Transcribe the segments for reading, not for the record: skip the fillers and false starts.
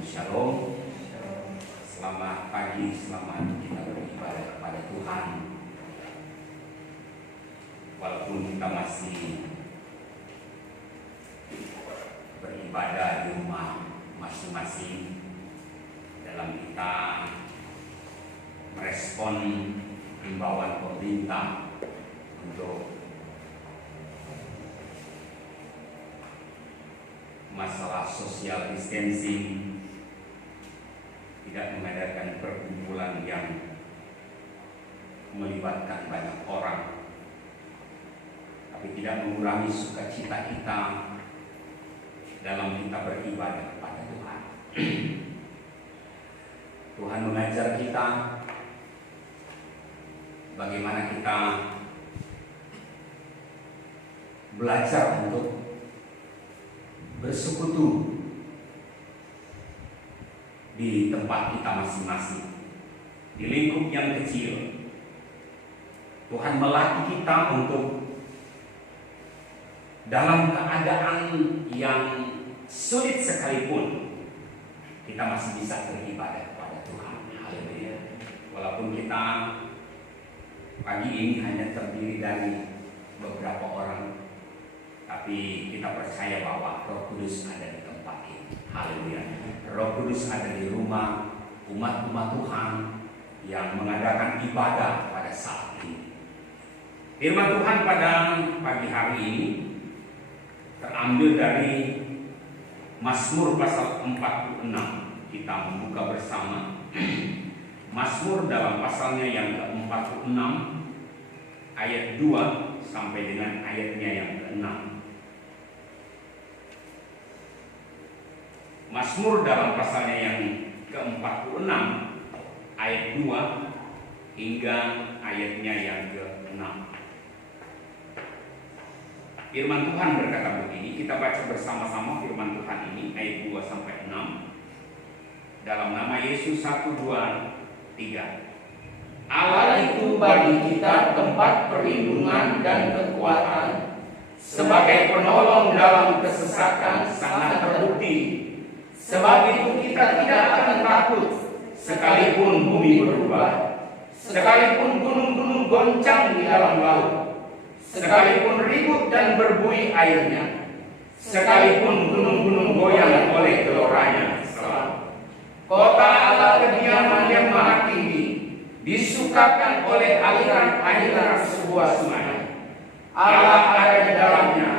Shalom. Selamat pagi, selamat kita beribadah kepada Tuhan. Walaupun kita masih beribadah di rumah masing-masing, dalam kita merespon himbauan pemerintah untuk masalah social distancing, tidak mengadakan perkumpulan yang melibatkan banyak orang, tapi tidak mengurangi sukacita kita dalam kita beribadah kepada Tuhan. Tuhan mengajar kita bagaimana kita belajar untuk bersekutu di tempat kita masing-masing, di lingkup yang kecil. Tuhan melatih kita untuk dalam keadaan yang sulit sekalipun kita masih bisa beribadah kepada Tuhan. Haleluya. Walaupun kita pagi ini hanya terdiri dari beberapa orang, tapi kita percaya bahwa Roh Kudus ada di tempat ini. Haleluya. Roh Kudus ada di rumah umat-umat Tuhan yang mengadakan ibadah pada saat ini. Firman Tuhan pada pagi hari ini terambil dari Mazmur pasal 46. Kita membuka bersama Mazmur dalam pasalnya yang ke-46 ayat 2 sampai dengan ayatnya yang ke-6. Mazmur dalam pasalnya yang ke-46 ayat 2 hingga ayatnya yang ke-6. Firman Tuhan berkata begini, kita baca bersama-sama firman Tuhan ini ayat 2 sampai 6. Dalam nama Yesus, 1, 2, 3. Allah itu bagi kita tempat perlindungan dan kekuatan, sebagai penolong dalam kesesakan sangat terbukti. Sebab itu kita tidak akan takut, sekalipun bumi berubah, sekalipun gunung-gunung goncang di dalam laut, sekalipun ribut dan berbuih airnya, sekalipun gunung-gunung goyang oleh geloranya. Kota Allah kediaman yang maha tinggi, disukakan oleh aliran-aliran sebuah sungai. Allah ada di dalamnya,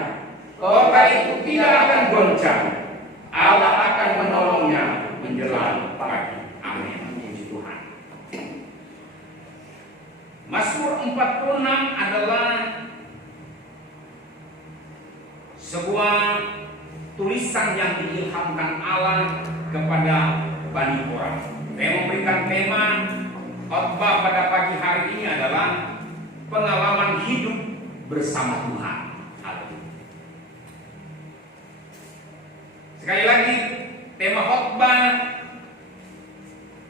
kota itu tidak akan goncang. Allah akan menolongnya menjelang pagi. Amin. Puji Tuhan. Mazmur 46 adalah sebuah tulisan yang diilhamkan Allah kepada Bani Korah. Saya memberikan tema khotbah pada pagi hari ini adalah pengalaman hidup bersama Tuhan. Sekali lagi, tema khotbah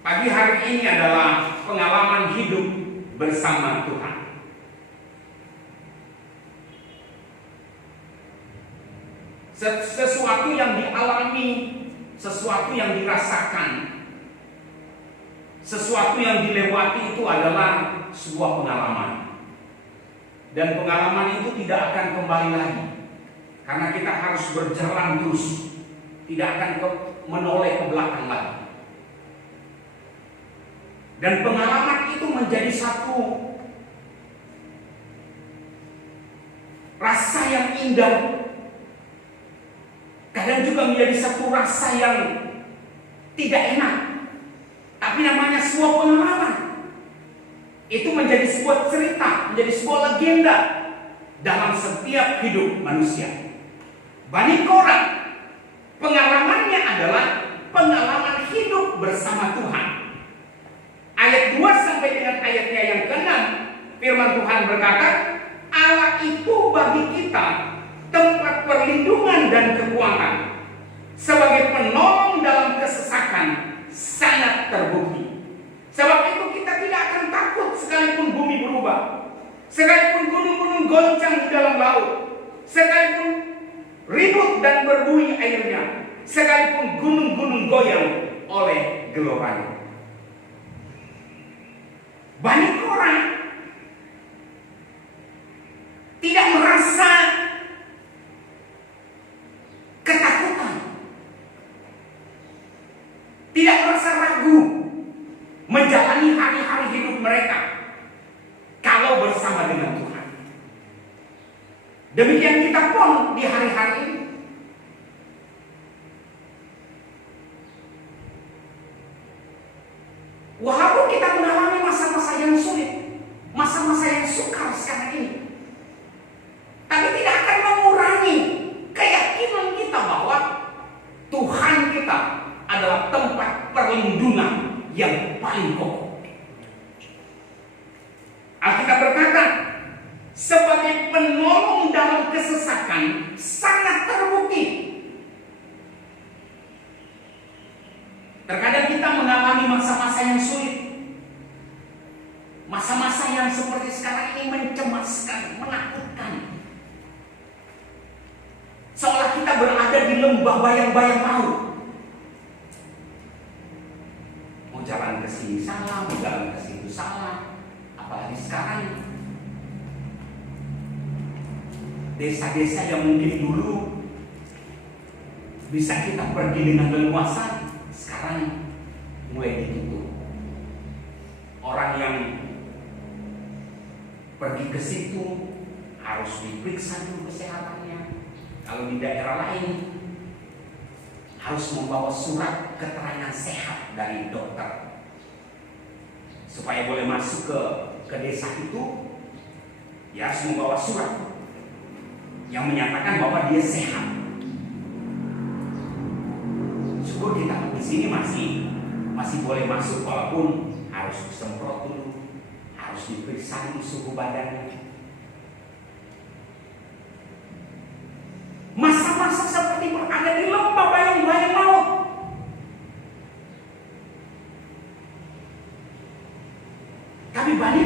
pagi hari ini adalah pengalaman hidup bersama Tuhan. Sesuatu yang dialami, sesuatu yang dirasakan, sesuatu yang dilewati itu adalah sebuah pengalaman. Dan pengalaman itu tidak akan kembali lagi, karena kita harus berjalan terus, tidak akan menoleh ke belakang lagi. Dan pengalaman itu menjadi satu rasa yang indah, kadang juga menjadi satu rasa yang tidak enak, tapi namanya sebuah pengalaman. Itu menjadi sebuah cerita, menjadi sebuah legenda dalam setiap hidup manusia. Bani Korah, pengalamannya adalah pengalaman hidup bersama Tuhan. Ayat 2 sampai dengan ayatnya yang ke-6, firman Tuhan berkata, Allah itu bagi kita tempat perlindungan dan kekuatan, sebagai penolong dalam kesesakan sangat terbukti. Sebab itu kita tidak akan takut sekalipun bumi berubah, sekalipun gunung-gunung goncang di dalam laut, sekalipun ribut dan berbuih airnya, sekalipun sekalipun gunung-gunung goyang oleh geloranya. Bani Korah tidak merasa ketakutan, tidak merasa ragu menjalani hari-hari hidup mereka kalau bersama dengan Tuhan. Demikian kita pun di hari-hari ini. Walaupun kita mengalami masa-masa yang sulit, masa-masa yang sukar sekarang ini, tapi tidak akan mengurangi keyakinan kita bahwa Tuhan kita adalah tempat perlindungan yang paling kokoh. Alkitab berkata, sebagai penolong dalam kesesakan sangat terbukti. Terkadang kita mengalami masa-masa yang sulit, masa-masa yang seperti sekarang ini mencemaskan, menakutkan. Seolah kita berada di lembah bayang-bayang maut. Mau jalan ke sini salah, mau jalan ke situ salah. Apalagi sekarang desa-desa yang mungkin dulu bisa kita pergi dengan leluasa, sekarang mulai ditutup. Orang yang pergi ke situ harus diperiksa dulu kesehatannya. Kalau di daerah lain harus membawa surat keterangan sehat dari dokter supaya boleh masuk ke desa itu. Ya harus membawa surat yang menyatakan bahwa dia sehat. Syukur kita di sini masih boleh masuk, walaupun harus disemprot dulu, harus diperiksa dulu suhu badannya. Masa-masa seperti berada di lembah bayang-bayang maut. Tapi Bani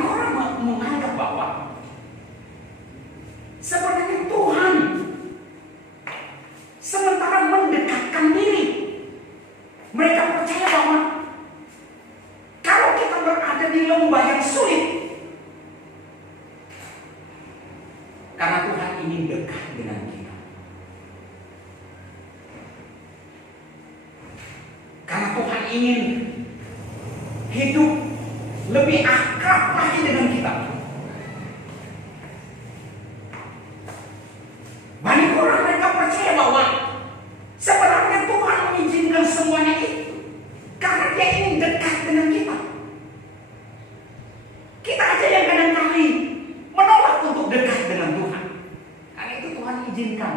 Korah menganggap bahwa sebenarnya Tuhan sementara mendekatkan diri. Mereka percaya bahwa kalau kita berada di lembah yang sulit, karena Tuhan ingin dekat dengan kita. Karena Tuhan ingin hidup lebih akrab lagi dengan kita. Bani Korah mereka percaya bahwa sebenarnya Tuhan mengizinkan semuanya itu karena Dia ingin dekat dengan kita. Kita aja yang kadang-kadang menolak untuk dekat dengan Tuhan. Karena itu Tuhan izinkan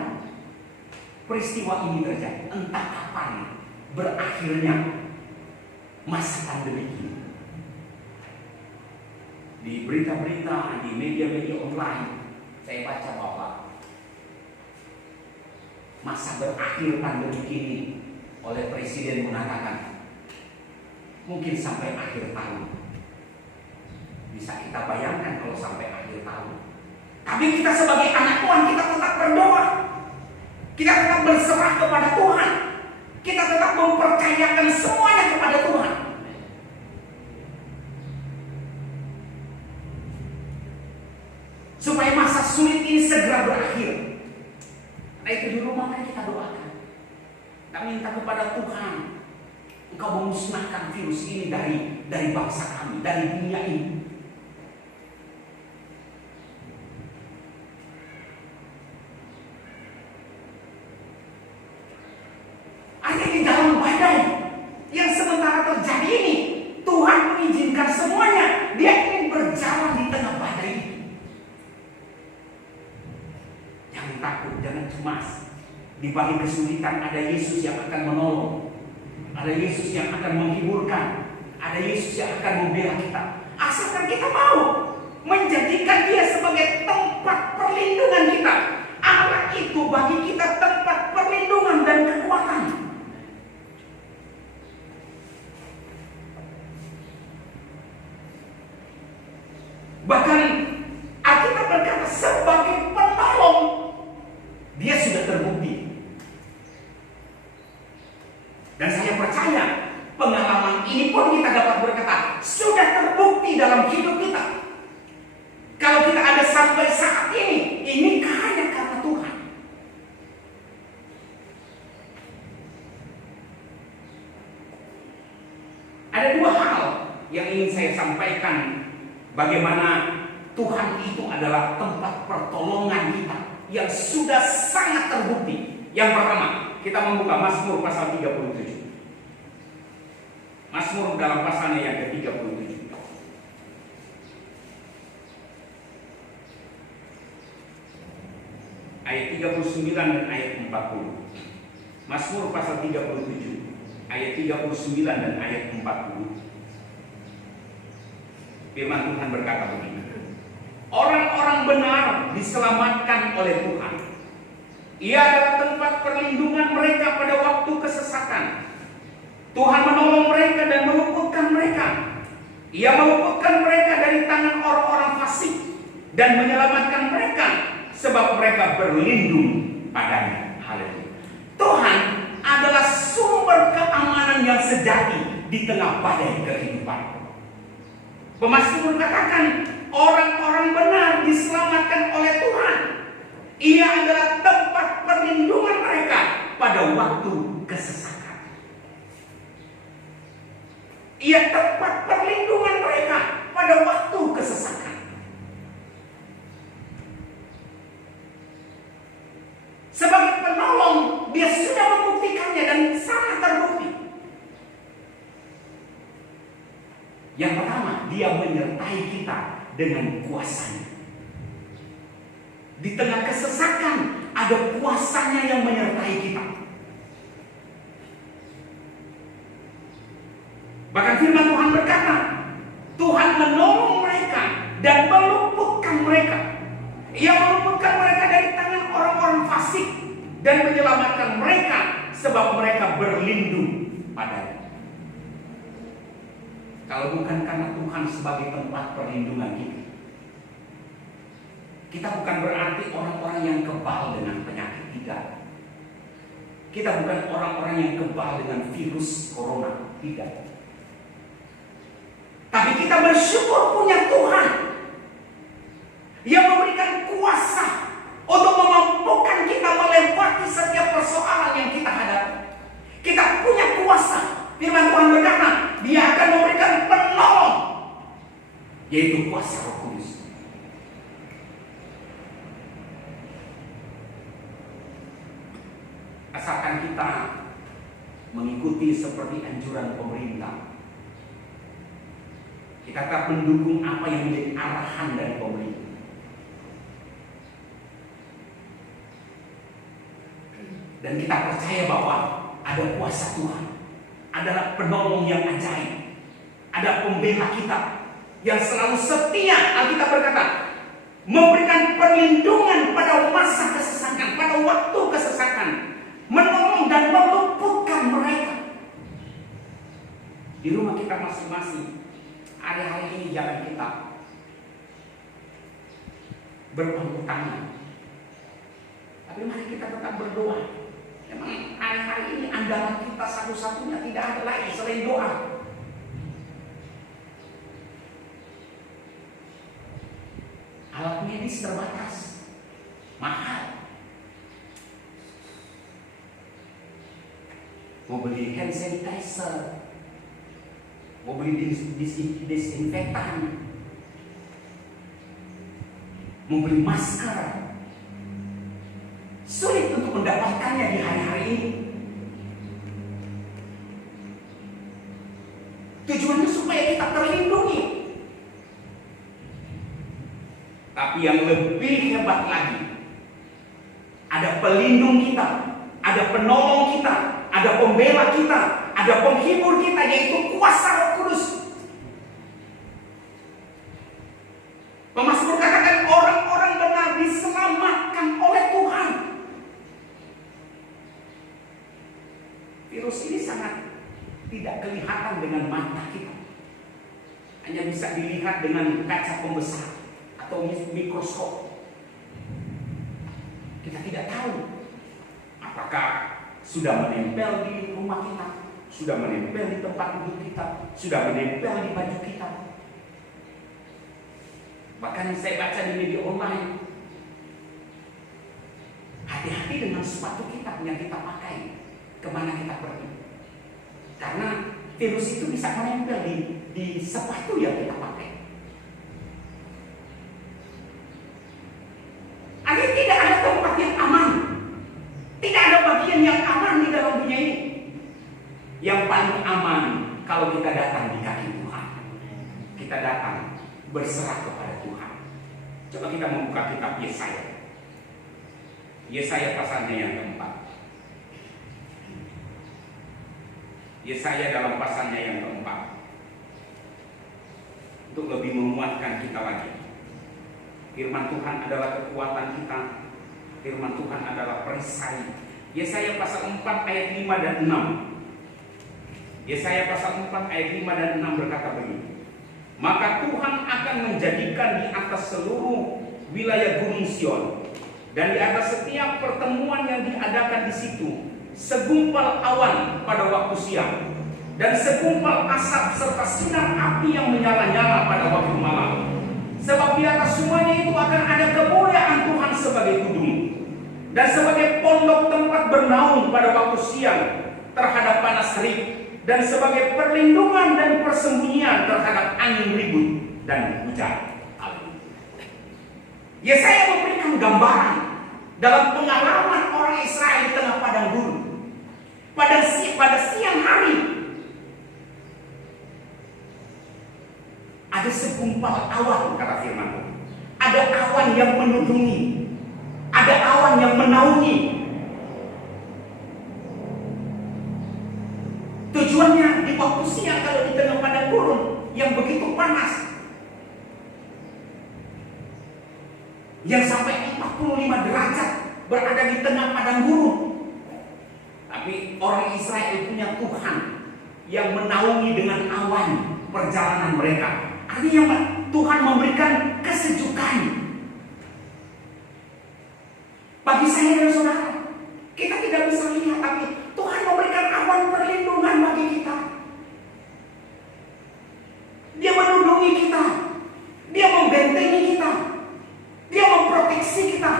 peristiwa ini terjadi. Entah kapan berakhirnya masa pandemi ini. Di berita-berita, di media-media online, saya baca bahwa masa berakhir pandemi ini oleh Presiden mengatakan mungkin sampai akhir tahun. Bisa kita bayangkan kalau sampai akhir tahun. Tapi kita sebagai anak Tuhan, kita tetap berdoa. Kita tetap berserah kepada Tuhan. Kita tetap mempercayakan semuanya kepada Tuhan. Supaya masa sulit ini segera berakhir. Nah itu dulu makanya kita doakan. Kita minta kepada Tuhan, Engkau memusnahkan virus ini dari bangsa kami, dari dunia ini. Artinya di dalam badai yang sementara terjadi ini, Tuhan mengizinkan semuanya. Dia ingin berjalan di tengah badai ini. Jangan takut, jangan cemas. Di balik kesulitan ada Yesus yang akan menolong. Ada Yesus yang akan menghiburkan. Ada Yesus yang akan membela kita. Asalkan kita mau menjadikan Dia sebagai tempat perlindungan kita. Allah itu bagi kita tempat perlindungan dan kekuatan. Bahkan Alkitab berkata sebagai penolong, Dia sudah terbukti ini pun kita dapat berkata, sudah terbukti dalam hidup kita. Kalau kita ada sampai saat ini hanya karena Tuhan. Ada dua hal yang ingin saya sampaikan, bagaimana Tuhan itu adalah tempat pertolongan kita yang sudah sangat terbukti. Yang pertama, kita membuka Mazmur pasal 37. Mazmur dalam pasalnya yang ke-37. Ayat 39 dan ayat 40. Mazmur pasal 37, ayat 39 dan ayat 40. Firman Tuhan berkata begini. Orang-orang benar diselamatkan oleh Tuhan. Ia adalah tempat perlindungan mereka pada waktu kesesatan. Tuhan menolong mereka dan meluputkan mereka. Ia meluputkan mereka dari tangan orang-orang fasik dan menyelamatkan mereka sebab mereka berlindung padanya. Haleluya. Tuhan adalah sumber keamanan yang sejati di tengah badai kehidupan. Pemazmur katakan, orang-orang benar diselamatkan oleh Tuhan. Ia adalah tempat perlindungan mereka pada waktu kesesakan. Ia tempat perlindungan mereka pada waktu kesesakan. Sebagai penolong, dia sudah membuktikannya dan sangat terbukti. Yang pertama, dia menyertai kita dengan kuasanya. Di tengah kesesakan, ada kuasanya yang menyertai kita. Bahkan firman Tuhan berkata, Tuhan menolong mereka dan meluputkan mereka. Ia meluputkan mereka dari tangan orang-orang fasik dan menyelamatkan mereka sebab mereka berlindung padanya. Kalau bukan karena Tuhan sebagai tempat perlindungan kita bukan berarti orang-orang yang kebal dengan penyakit, tidak. Kita bukan orang-orang yang kebal dengan virus corona, tidak. Tapi kita bersyukur punya Tuhan yang memberikan kuasa untuk memampukan kita melewati setiap persoalan yang kita hadapi. Kita punya kuasa. Firman Tuhan berkata, Dia akan memberikan penolong, yaitu kuasa Roh Kudus. Asalkan kita mengikuti seperti anjuran pemerintah, kita tetap mendukung apa yang menjadi arahan dari pemerintah. Dan kita percaya bahwa ada kuasa Tuhan, adalah penolong yang ajaib, ada pembela kita yang selalu setia. Alkitab berkata, memberikan perlindungan pada masa kesesakan, pada waktu kesesakan, menolong dan meluputkan mereka. Di rumah kita masing-masing, hari-hari ini jangan kita berpangku tangan, tapi mari kita tetap berdoa. Memang hari-hari ini andalan kita satu-satunya tidak ada lagi selain doa. Alat medis terbatas, mahal. Mau beli hand sanitizer, mau beli disinfektan, mau beli masker, sulit untuk mendapatkannya di hari-hari ini. Tujuannya supaya kita terlindungi. Tapi yang lebih hebat lagi, ada pelindung kita, ada penolong kita, ada pembela kita, ada penghibur kita, yaitu kuasa Roh Kudus. Pemazmur katakan, orang-orang benar diselamatkan oleh Tuhan. Virus ini sangat tidak kelihatan dengan mata kita, hanya bisa dilihat dengan kaca pembesar atau mikroskop. Kita tidak tahu apakah sudah menempel di rumah kita, sudah menempel di tempat duduk kita, sudah menempel di baju kita. Bahkan saya baca di media online, hati-hati dengan sepatu kita yang kita pakai, kemana kita pergi. Karena virus itu bisa menempel di sepatu yang kita pakai. Artinya tidak ada tempat yang aman, tidak ada bagian yang aman di dalam dunia ini. Yang paling aman kalau kita datang di kaki Tuhan, kita datang berserah kepada Tuhan. Coba kita membuka kitab Yesaya. Yesaya pasalnya yang keempat. Yesaya dalam pasalnya yang keempat, untuk lebih menguatkan kita lagi. Firman Tuhan adalah kekuatan kita. Firman Tuhan adalah perisai. Yesaya pasal 4 ayat 5 dan 6. Yesaya pasal 4 ayat 5 dan 6 berkata begini. Maka Tuhan akan menjadikan di atas seluruh wilayah Gunung Sion dan di atas setiap pertemuan yang diadakan di situ segumpal awan pada waktu siang dan segumpal asap serta sinar api yang menyala-nyala pada waktu malam. Sebab di atas semuanya itu akan ada kemuliaan Tuhan sebagai tudung dan sebagai pondok tempat bernaung pada waktu siang terhadap panas terik, dan sebagai perlindungan dan persembunyian terhadap angin ribut dan hujan. Yesaya memberikan gambaran dalam pengalaman orang Israel di tengah padang gurun. Pada siang hari ada segumpal awan, kata firman Tuhan. Ada awan yang menudungi, ada awan yang menaungi. Tujuannya di waktu siang kalau di tengah padang gurun yang begitu panas, yang sampai 45 derajat berada di tengah padang gurun. Tapi orang Israel punya Tuhan yang menaungi dengan awan perjalanan mereka. Artinya Tuhan memberikan kesejukan. Bagi saya dan saudara, kita tidak bisa lihat, tapi Tuhan memberikan awan perlindungan bagi kita. Dia melindungi kita, Dia membentengi kita, Dia memproteksi kita.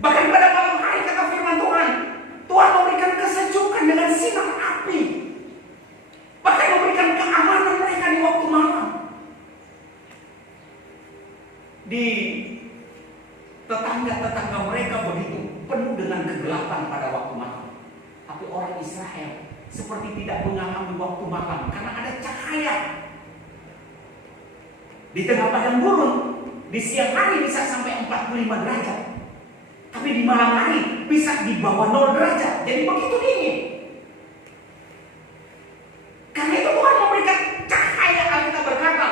Bahkan pada malam hari, kata firman Tuhan, Tuhan memberikan kesejukan dengan sinar api, bahkan memberikan keamanan mereka di waktu malam. Di tetangga-tetangga mereka begitu penuh dengan kegelapan pada waktu malam, tapi orang Israel seperti tidak mengalami waktu malam karena ada cahaya. Di tengah padang gurun, di siang hari bisa sampai 45 derajat, tapi di malam hari bisa di bawah 0 derajat. Jadi begitu dingin. Karena itu Tuhan memberikan cahaya. Alkitab berkata,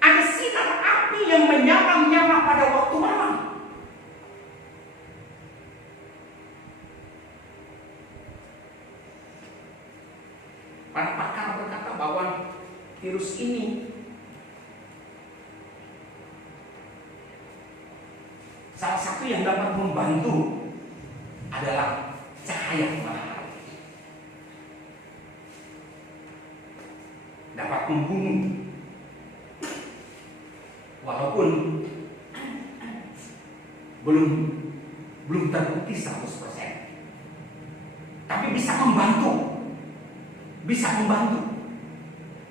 ada sinar api yang menyala-nyala pada waktu malam. Para pakar berkata bahwa virus ini salah satu yang dapat membantu adalah cahaya matahari. Dapat membunuh. Walaupun belum terbukti 100%. Tapi bisa membantu.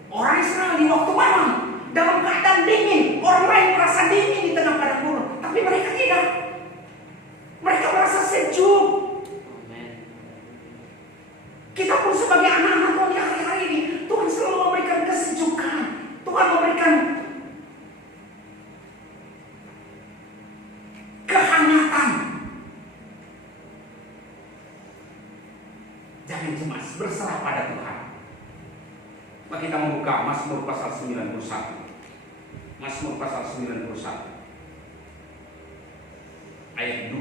Orang Israel di waktu malam dalam keadaan dingin, orang lain merasa dingin di tengah padang gurun, tapi mereka tidak. Mereka merasa sejuk. Kita pun sebagai anak-anak Tuhan di hari-hari ini, Tuhan selalu memberikan kesejukan. Tuhan memberikan kehangatan. Jangan cemas, berserah pada Tuhan. Mari kita membuka Mazmur pasal 91. Mazmur pasal 91 ayat 2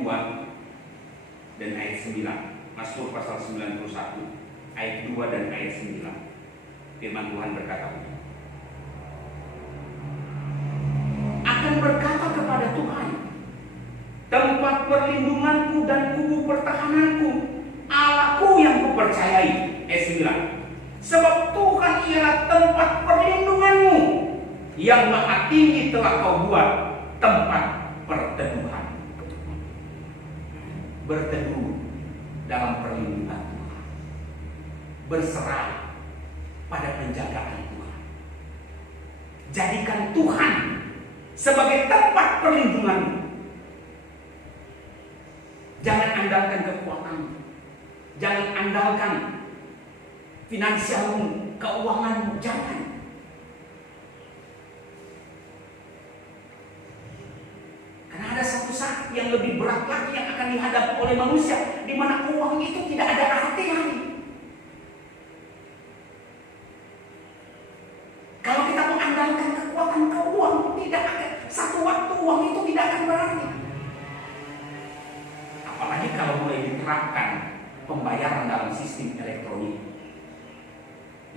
dan ayat 9. Mazmur pasal 91 ayat 2 dan ayat 9. Firman Tuhan berkata begini. Akan berkata kepada Tuhan, tempat perlindunganku dan kubu pertahananku, Allahku yang kupercayai. Ayat 9. Sebab Tuhan ialah tempat perlindunganmu, yang maha tinggi telah kau buat tempat perteduhan. Berteduh dalam perlindungan Tuhan, berserah pada penjagaan Tuhan. Jadikan Tuhan sebagai tempat perlindunganmu. Jangan andalkan kekuatanmu, jangan andalkan finansialmu, keuanganmu, jangan. Karena ada satu saat yang lebih berat lagi yang akan dihadapi oleh manusia, di mana uang itu tidak ada arti lagi. Kalau kita mengandalkan kekuatan keuangan, tidak akan, satu waktu uang itu tidak akan berarti. Apalagi kalau mulai diterapkan pembayaran dalam sistem elektronik.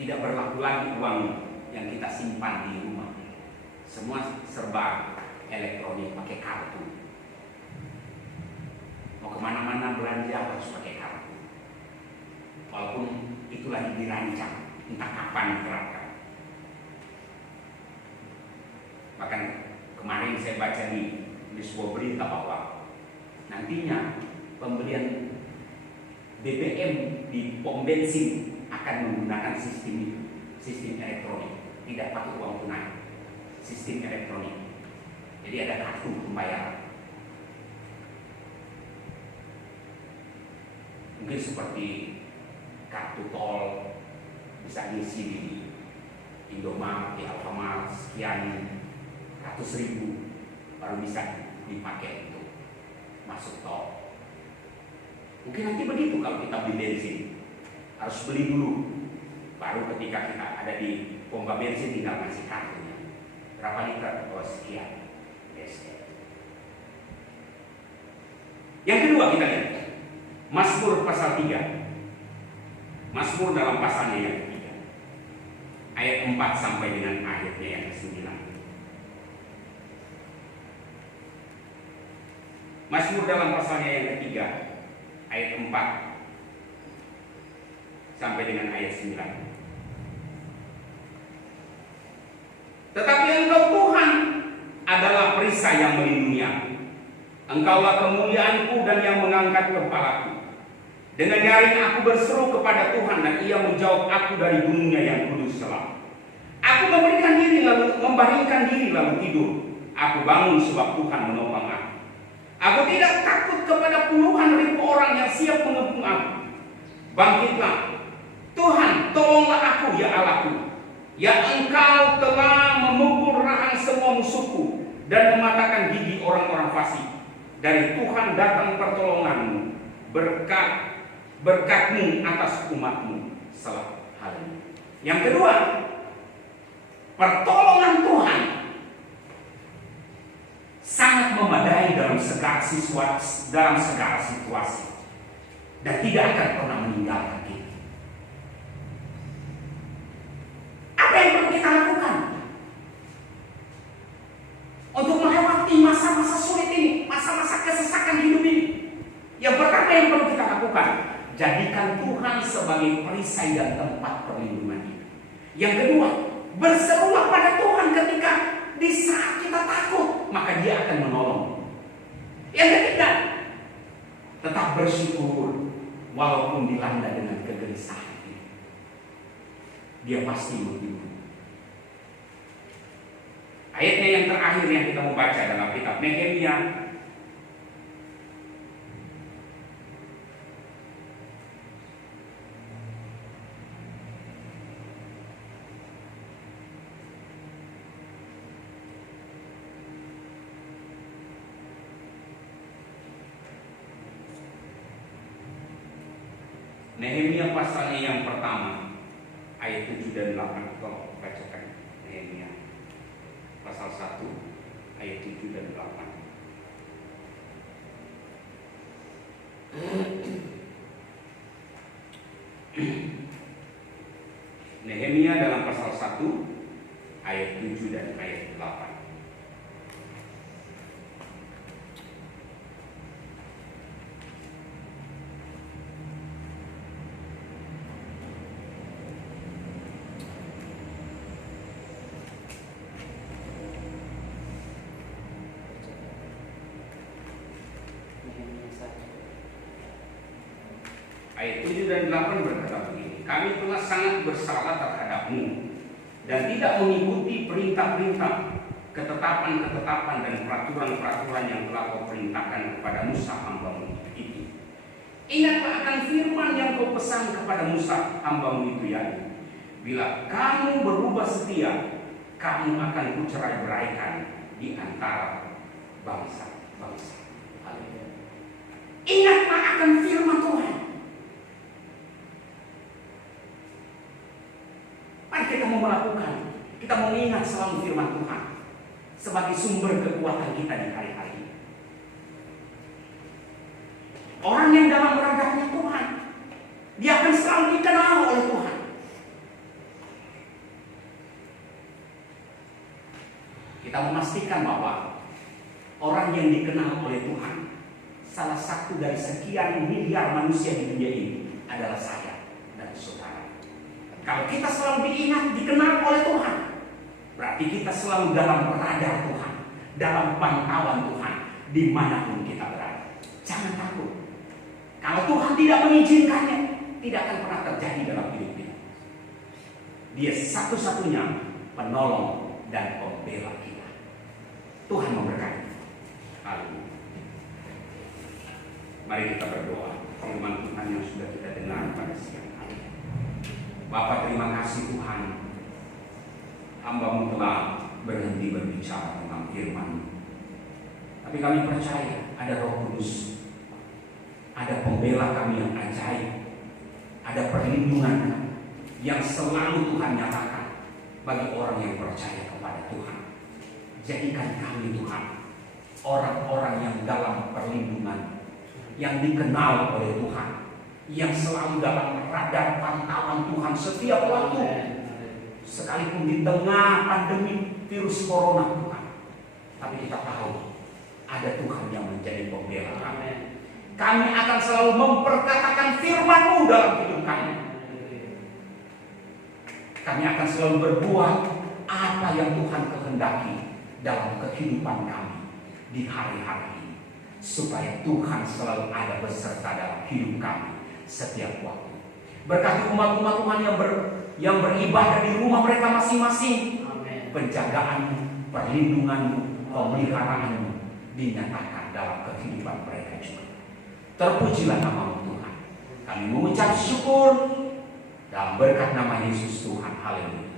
Tidak berlaku lagi uang yang kita simpan di rumah. Semua serba elektronik, pakai kartu. Mau kemana-mana belanja harus pakai kartu. Walaupun itu lagi dirancang, entah kapan diterapkan. Bahkan kemarin saya baca di sebuah berita bahwa nantinya pembelian BBM di pom bensin akan menggunakan sistem itu, sistem elektronik, tidak pakai uang tunai, sistem elektronik. Jadi ada kartu pembayaran. Mungkin seperti kartu tol bisa diisi di Indomaret, di Alfamart, sekian ratus ribu baru bisa dipakai untuk masuk tol. Mungkin nanti begitu kalau kita beli bensin, harus beli dulu, baru ketika kita ada di pompa bensin tinggal ngasih kartunya. Berapa liter? Oh sekian. Yang kedua kita lihat Mazmur pasal 3. Mazmur dalam pasalnya yang ketiga, ayat 4 sampai dengan ayatnya yang ke-9. Mazmur dalam pasalnya yang ketiga, ayat 4 sampai dengan ayat 9. Tetapi Engkau Tuhan adalah perisai yang melindungi aku. Engkaulah kemuliaanku dan yang mengangkat kepalaku. Dengan nyaring aku berseru kepada Tuhan, dan Ia menjawab aku dari gunungnya yang kudus selalu. Aku memberikan diri lalu membaringkan diri lalu tidur. Aku bangun sebab Tuhan menopang aku. Aku tidak takut kepada puluhan ribu orang yang siap mengepung aku. Bangkitlah Tuhan, tolonglah aku ya Allahku. Ya Engkau telah memukul rahang semua musuhku dan mematahkan gigi orang-orang fasik. Dari Tuhan datang pertolonganmu, berkat-Mu atas umat-Mu. Salah hal. Yang kedua, pertolongan Tuhan sangat memadai dalam segala situasi dan tidak akan pernah meninggalkan kita. Apa yang perlu kita lakukan untuk melewati masa-masa sulit ini, masa-masa kesesakan hidup ini? Yang pertama yang perlu kita lakukan, jadikan Tuhan sebagai perisai dan tempat perlindungan kita. Yang kedua, berserulah pada Tuhan ketika di saat kita takut, maka Dia akan menolong. Yang ketiga, tetap bersyukur walaupun dilanda dengan kegelisahan ini. Dia pasti menghibur. Ayatnya yang terakhir yang kita mau baca dalam kitab Nehemia Nehemia pasalnya yang pertama ayat 7 dan 8. Tolong bacakan Nehemia pasal 1 ayat 7 dan 8. Nehemia dalam pasal 1 ayat 7 dan ayat 8. Ayat 7 dan 8 berkata begini, kami telah sangat bersalah terhadapmu dan tidak mengikuti perintah-perintah, ketetapan-ketetapan dan peraturan-peraturan yang telah kau perintahkan kepada Musa hambamu itu. Ingatlah akan firman yang kau pesan kepada Musa hambamu itu, ya, bila kamu berubah setia, kamu akan kucerai-beraikan di antara bangsa-bangsa. Ingatlah akan firman Tuhan. Mari kita mau melakukan, kita mau ingat selalu firman Tuhan sebagai sumber kekuatan kita di hari-hari ini. Orang yang dalam beradabnya Tuhan, dia akan selalu dikenal oleh Tuhan. Kita memastikan bahwa orang yang dikenal oleh Tuhan, salah satu dari sekian miliar manusia di dunia ini adalah saya dan saudara. Kalau kita selalu diingat, dikenal oleh Tuhan, berarti kita selalu dalam radar Tuhan, dalam pantauan Tuhan, dimanapun kita berada. Jangan takut. Kalau Tuhan tidak mengizinkannya, tidak akan pernah terjadi dalam hidup kita. Dia satu-satunya penolong dan pembela kita. Tuhan memberkati. Haleluya. Mari kita berdoa. Firman Tuhan yang sudah kita dengar pada siang hari. Bapa, terima kasih Tuhan. Hamba-Mu telah berhenti berbicara tentang firman. Tapi kami percaya ada Roh Kudus, ada pembela kami yang ajaib, ada perlindungan kami yang selalu Tuhan nyatakan bagi orang yang percaya kepada Tuhan. Jadikan kami Tuhan orang-orang yang dalam perlindungan, yang dikenal oleh Tuhan, yang selalu dalam radar pantauan Tuhan setiap waktu. Sekalipun di tengah pandemi virus corona Tuhan, tapi kita tahu ada Tuhan yang menjadi pembela kami. Kami akan selalu memperkatakan firman-Mu dalam hidup kami. Kami akan selalu berbuat apa yang Tuhan kehendaki dalam kehidupan kami di hari-hari ini, supaya Tuhan selalu ada beserta dalam hidup kami setiap waktu. Berkati umat-umat Tuhan yang beribadah di rumah mereka masing-masing. Penjagaan-Mu, perlindungan-Mu, pemeliharaanmu dinyatakan dalam kehidupan mereka juga. Terpujilah nama-Mu Tuhan. Kami mengucap syukur dalam berkat nama Yesus Tuhan. Haleluya.